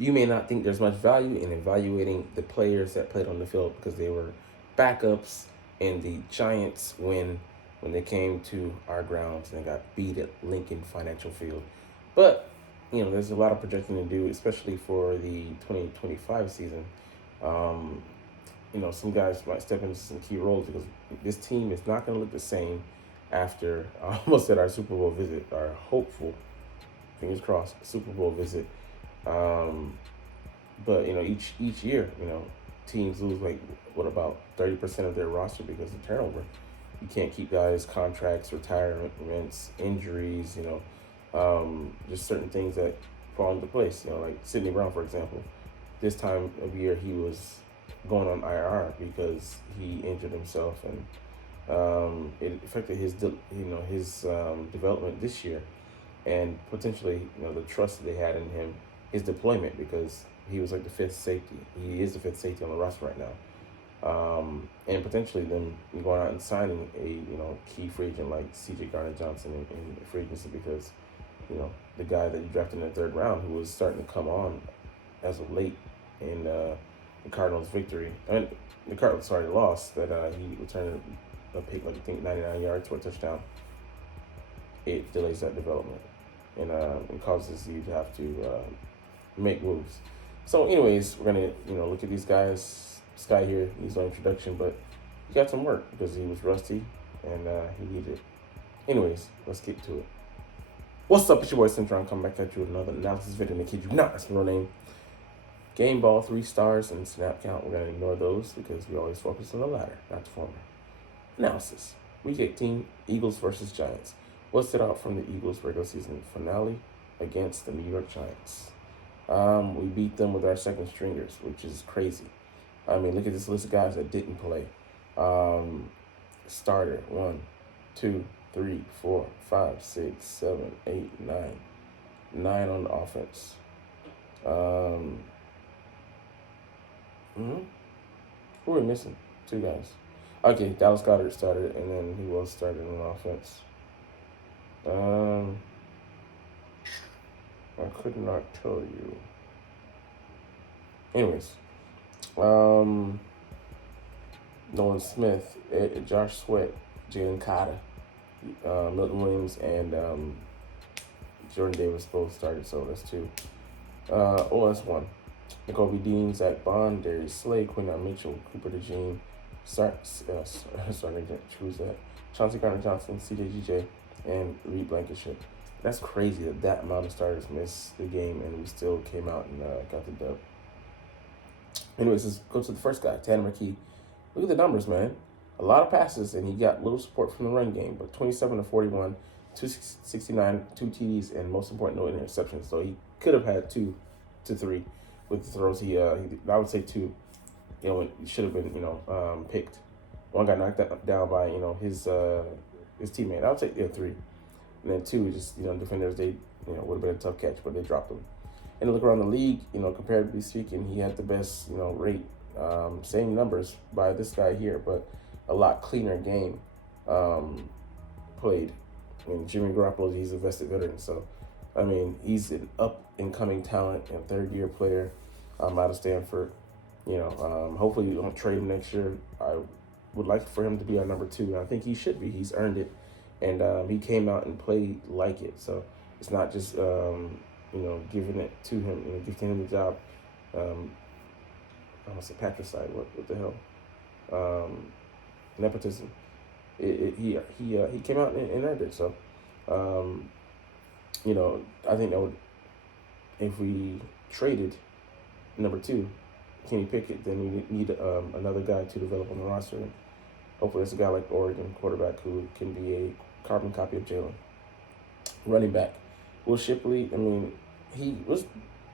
you may not think there's much value in evaluating the players that played on the field because they were backups in the Giants when they came to our grounds and they got beat at Lincoln Financial Field. But there's a lot of projecting to do, especially for the 2025 season. Um, some guys might step into some key roles because this team is not going to look the same after I almost said our Super Bowl visit, our hopeful, fingers crossed, Super Bowl visit. Um, but each year, teams lose like what about 30% of their roster because of turnover. You can't keep guys contracts, retirements, injuries. Just certain things that fall into place. Like Sidney Brown, for example. This time of year, he was going on IR because he injured himself, and it affected his development this year, and potentially the trust that they had in him, his deployment, because he was like the fifth safety. He is the fifth safety on the roster right now. And potentially them going out and signing a key free agent like C.J. Gardner-Johnson in free agency because the guy that you drafted in the third round who was starting to come on as of late in the Cardinals' victory. I mean, the Cardinals already lost, that he returned a pick like I think 99 yards for a touchdown. It delays that development and it causes you to have to make moves. So, anyways, we're gonna look at these guys. This guy here needs no introduction, but he got some work because he was rusty and he needed it. Anyways, let's get to it. What's up? It's your boy Cintron. Come back at you with another analysis video. And kid you not, that's my real name. Game ball, 3 stars, and snap count. We're gonna ignore those because we always focus on the latter, not the former. Analysis: Week 18, Eagles versus Giants. What stood out from the Eagles' regular season finale against the New York Giants? We beat them with our second stringers, which is crazy. I mean, look at this list of guys that didn't play. Starter, 1, 2, 3, 4, 5, 6, 7, 8, 9. 9 on the offense. Who are we missing? 2 guys. Okay, Dallas Goedert started, and then who else started on offense? I could not tell you. Anyways, Nolan Smith, Josh Sweat, Jalen Carter, Milton Williams, and Jordan Davis both started, so that's 2. That's 1. Jacoby Dean, Zach Bond, Darius Slay, Quinton Mitchell, Cooper DeJean, choose that. Chauncey Gardner-Johnson, CJGJ, and Reed Blankenship. That's crazy that amount of starters missed the game and we still came out and got the dub. Anyways, let's go to the first guy, Tanner McKee. Look at the numbers, man. A lot of passes, and he got little support from the run game, but 27 to 41, 269, 2 TDs, and most important, no interceptions. So he could have had 2 to 3 with the throws. I would say 2. It should have been picked. One got knocked down by his teammate. I would say 3, and then 2 just defenders, they would have been a tough catch, but they dropped him. And look around the league, comparatively speaking, he had the best rate, same numbers by this guy here, but a lot cleaner game played. I mean, Jimmy Garoppolo, he's a vested veteran, so I mean, he's an up-and-coming talent and third-year player out of Stanford. Hopefully we don't trade him next year. I would like for him to be our number 2, and I think he should be. He's earned it, and he came out and played like it. So it's not just giving it to him, giving him the job. I almost said patricide. What the hell? Nepotism. He came out and earned it. So I think that would, if we traded number 2, Kenny Pickett, then we need another guy to develop on the roster. And hopefully it's a guy like Oregon quarterback who can be a carbon copy of Jalen. Running back, Will Shipley, I mean, he was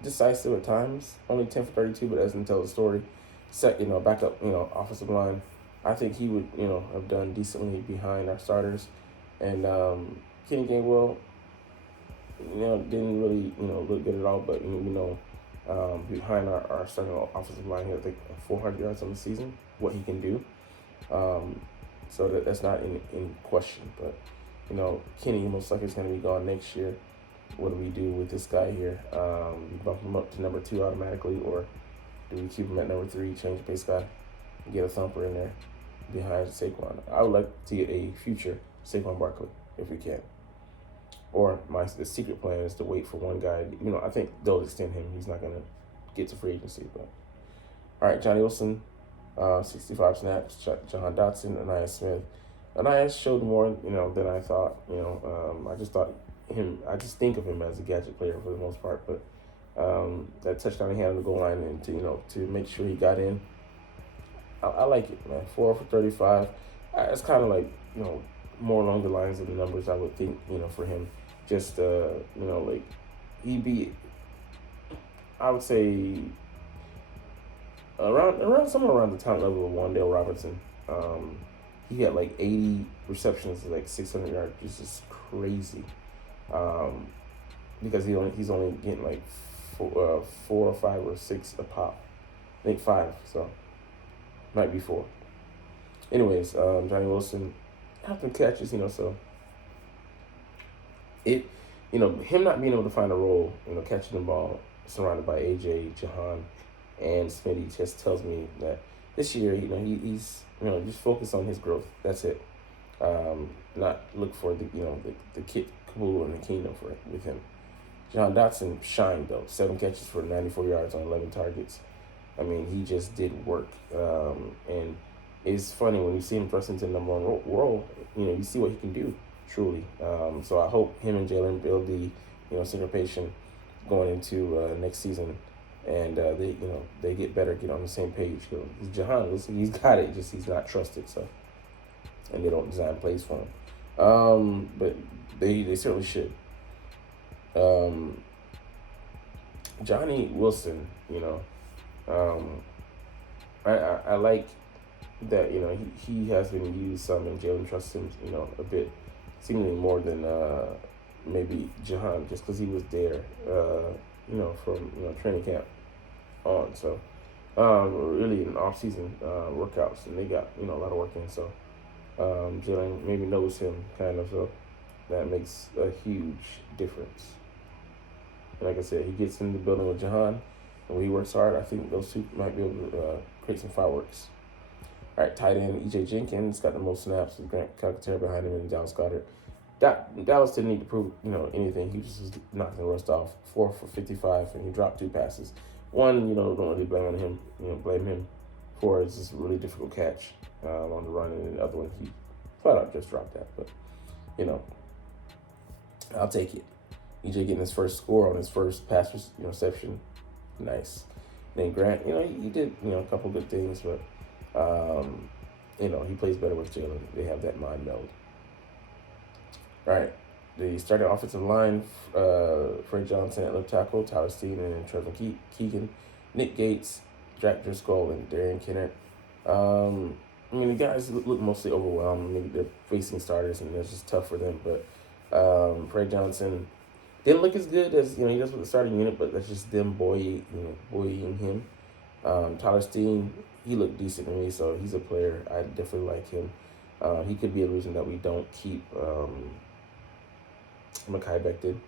decisive at times, only 10 for 32, but doesn't tell the story. Backup, offensive line. I think he would, have done decently behind our starters. And Kenny Gainwell, didn't really, look good at all, but, behind our starting offensive line, he had, 400 yards on the season, what he can do. So that's not in question. But, Kenny most likely is going to be gone next year. what do we do with this guy here? We bump him up to number 2 automatically, or do we keep him at number 3, change the pace guy, and get a thumper in there behind Saquon? I would like to get a future Saquon Barkley if we can. Or the secret plan is to wait for one guy. I think they'll extend him. He's not going to get to free agency. But all right, Johnny Wilson, 65 snaps. Jahan Dotson, Anaya Smith. Anaya showed more, than I thought. I just think of him as a gadget player for the most part. But that touchdown he had on the goal line and to make sure he got in, I like it, man. 4 for 35. It's kind of like, more along the lines of the numbers I would think, for him. Just, like, he'd be, I would say, somewhere around the talent level of Wan'Dale Robinson. He had like 80 receptions, like 600 yards, which is just crazy. Because he's only getting like 4 or 5 or 6 a pop. I think 5, so might be 4. Anyways, Johnny Wilson have some catches, so him not being able to find a role, catching the ball surrounded by AJ, Jahan, and Smitty just tells me that this year, he's just focus on his growth. That's it. Not look for the kit caboodle and the kingdom with him. Jahan Dotson shined though. 7 catches for 94 yards on 11 targets. I mean, he just did work. And it's funny when you see him thrust into the number 1 role. You see what he can do. Truly. So I hope him and Jalen build the syncopation going into next season. And they get better, get on the same page. Jahan, he's got it, just he's not trusted. So, and they don't design plays for him. But they certainly should. Johnny Wilson, I like that he has been used some, and Jalen trusts him a bit, seemingly more than maybe Jahan, just because he was there from training camp on. So really in off-season workouts, and they got a lot of work in. So Jalen maybe knows him kind of, so that makes a huge difference. And like I said, he gets in the building with Jahan, and when he works hard, I think those two might be able to create some fireworks. All right, tight end E.J. Jenkins got the most snaps with Grant Calcaterra behind him and Dallas Goedert. Dallas didn't need to prove anything. He just was knocking the rust off. 4 for 55, and he dropped 2 passes. One, don't really blame him. Blame him for it's just a really difficult catch on the run, and the other one he flat out just dropped that. But I'll take it. EJ getting his first score on his first pass reception, nice. Then Grant, he did a couple good things, but he plays better with Jalen. They have that mind meld. All right, the starting offensive line: Fred Johnson at left tackle, Tyler Steen and Trevor Keegan, Nick Gates, Jack Driscoll, and Darian Kennard. The guys look mostly overwhelmed. Maybe they're facing starters, and it's just tough for them. But Fred Johnson didn't look as good as he does with the starting unit, but that's just them buoying him. Tyler Steen, he looked decent to me, so he's a player. I definitely like him. He could be a reason that we don't keep Mekhi Becton,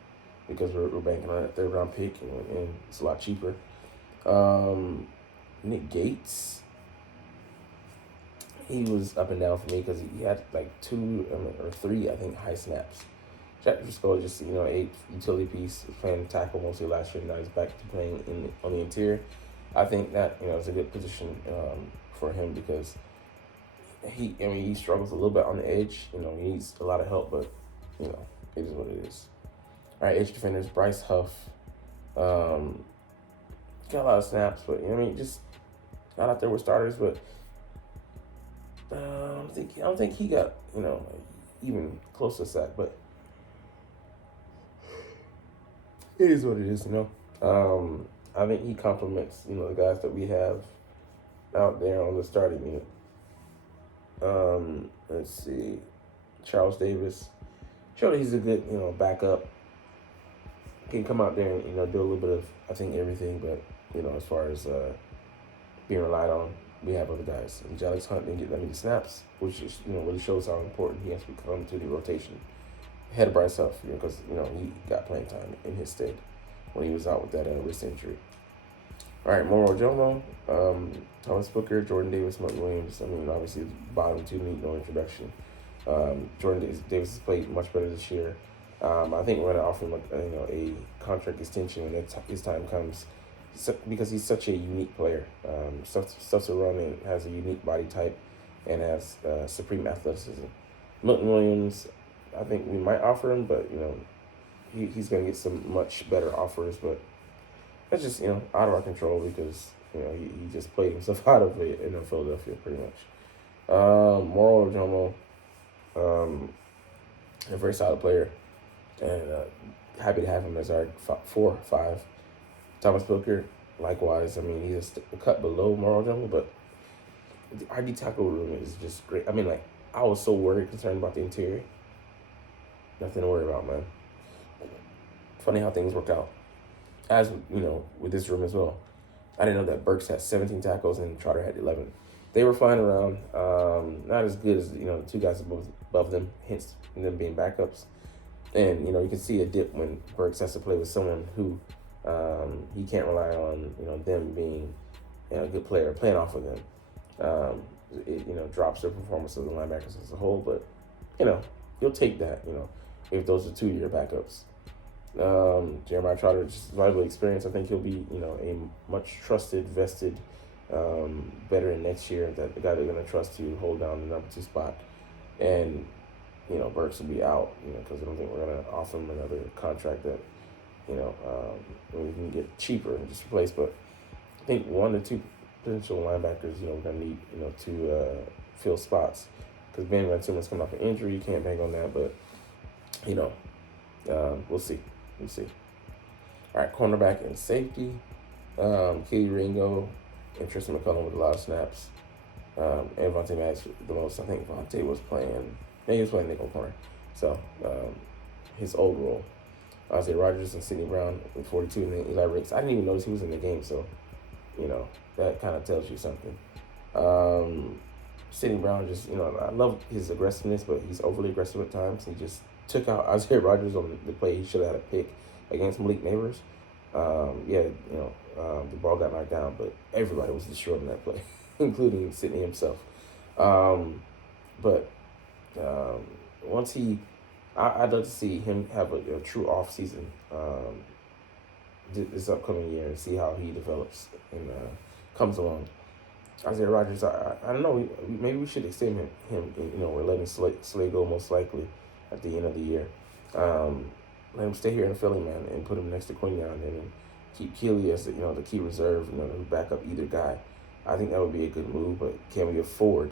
because we're banking on that 3rd round pick, and it's a lot cheaper. Nick Gates, he was up and down for me because he had like 2 or 3, I think, high snaps. Jack Driscoll just, 8 utility piece, was playing tackle mostly last year, now he's back to playing on the interior. I think that, is a good position for him because he struggles a little bit on the edge. He needs a lot of help, but, it is what it is. All right, edge defenders, Bryce Huff. Got a lot of snaps, but, just not out there with starters, but I don't think he got, even close to a sack, but it is what it is, I think he complements, the guys that we have out there on the starting unit. Let's see. Charles Davis. Sure, he's a good, backup. Can come out there and, do a little bit of, I think, everything, but, as far as being relied on, we have other guys. And Alex Hunt didn't get that many snaps, which is, really shows how important he has become to the rotation. ahead of Bryce Huff, because he got playing time in his stead when he was out with that wrist injury. All right, Moro Jomo, Thomas Booker, Jordan Davis, Monty Williams. I mean, obviously, bottom two need no introduction. Jordan Davis has played much better this year. I think we're going to offer him a contract extension when his time comes, because he's such a unique player. Stuff to run and has a unique body type and has supreme athleticism. Milton Williams, I think we might offer him, but he's going to get some much better offers, but that's just out of our control, because he just played himself out of it in Philadelphia pretty much. Moro Jomo, a very solid player, and happy to have him as our 4-5. Thomas Booker, likewise. I mean, he's a cut below Moro Jomo, but our D tackle room is just great. I mean, I was so concerned about the interior. Nothing to worry about, man. Funny how things work out. As with this room as well. I didn't know that Burks had 17 tackles and Trotter had 11. They were flying around, not as good as the two guys above them, hence them being backups. And you can see a dip when Burks has to play with someone who he can't rely on them being a good player, playing off of them. It drops their performance of the linebackers as a whole, but you'll take that if those are 2-year backups. Jeremiah Trotter, just lively experience. I think he'll be, a much trusted, vested veteran next year. That the guy they're going to trust to hold down the number 2 spot. And, Burks will be out, because I don't think we're going to offer him another contract that, we can get cheaper and just replace. But I think 1 or 2 potential linebackers, we're going to need, to fill spots. Because Ben Rantuma's coming off an injury. You can't bank on that, but, we'll see. We'll see. All right, cornerback and safety. Keely Ringo and Tristan McCullum with a lot of snaps. And Vontae Maddox the most. I think Vontae was playing. He was playing nickel corner. So his old role. Isaiah Rodgers and Sidney Brown with 42, and then Eli Ricks. I didn't even notice he was in the game, so that kind of tells you something. Sidney Brown just I love his aggressiveness, but he's overly aggressive at times. He just took out Isaiah Rodgers on the play. He should have had a pick against Malik Neighbors. The ball got knocked down, but everybody was destroyed in that play, including Sidney himself. Once I'd love to see him have a true off season this upcoming year and see how he develops and comes along. Isaiah Rodgers, I don't know. Maybe we should extend him. We're letting Slay go most likely at the end of the year. Let him stay here in Philly, man, and put him next to Quinion and keep Keely as the key reserve, to back up either guy. I think that would be a good move, but can we afford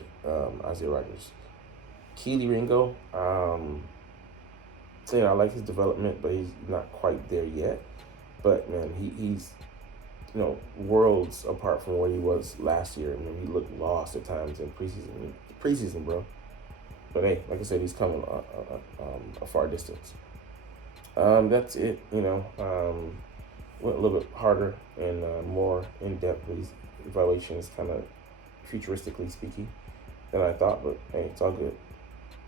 Isaiah Rodgers? Keely Ringo, I like his development, but he's not quite there yet. But man, he's worlds apart from where he was last year. I mean, he looked lost at times in preseason, bro. But hey, like I said, he's coming a far distance. That's it. Went a little bit harder and more in depth with these evaluations, kind of futuristically speaking, than I thought. But hey, it's all good.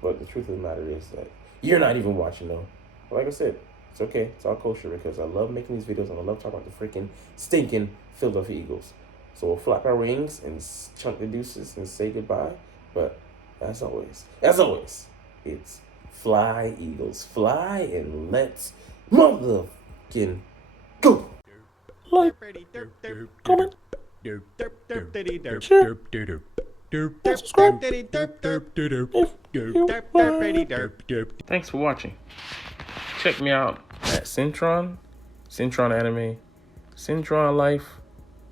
But the truth of the matter is that you're not even watching, though. But like I said, it's okay. It's all kosher because I love making these videos and I love talking about the freaking stinking Philadelphia Eagles. So we'll flap our wings and chunk the deuces and say goodbye. But as always, it's fly, Eagles, fly, and let's motherfucking go. Like, comment, share, and subscribe Thanks for watching. Check me out at Cintron, Cintron Anime, Cintron Life,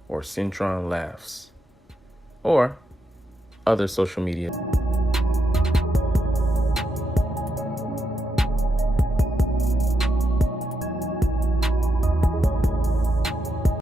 or Cintron Laughs, or other social media.